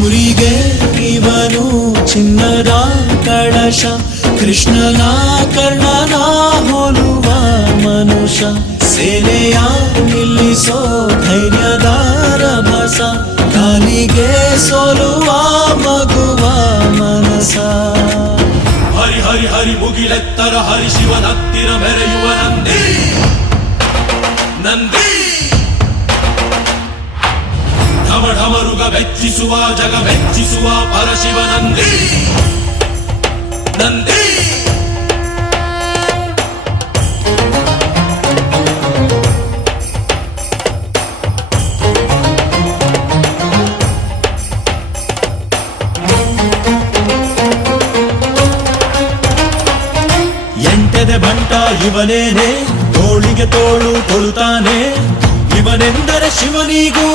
ಊರಿಗೆ ಇವನು ಚಿನ್ನದ ಕಳಶ, ಕೃಷ್ಣನ ಕರ್ಣನ ಹೋಲುವ ಮನುಷ್ಯ. ಸೇನೆಯ ನಿಲ್ಲಿಸೋ ಧೈರ್ಯದ ರಭಸ, ಕಾಲಿಗೆ ಸೋಲುವ ಮಗುವ ಮನಸ. ಹರಿ ಹರಿ ಹರಿ ಮುಗಿಲೆತ್ತರ ಹರಿ ಶಿವನತ್ತಿರ ಮೆರೆಯುವ ನಂದಿ ನಂದಿ. ಢಮ ಢಮರುಗ ಮೆಚ್ಚಿಸುವ ಜಗ ಮೆಚ್ಚಿಸುವ ಪರಶಿವ ನಂದಿ ನಂದಿ. ಎಂಟೆದೆ ಬಂಟ ಇವನೇನೆ, ತೋಳಿಗೆ ತೋಳು ಕೊಡುತ್ತಾನೆ. ಇವನೆಂದರೆ ಶಿವನಿಗೂ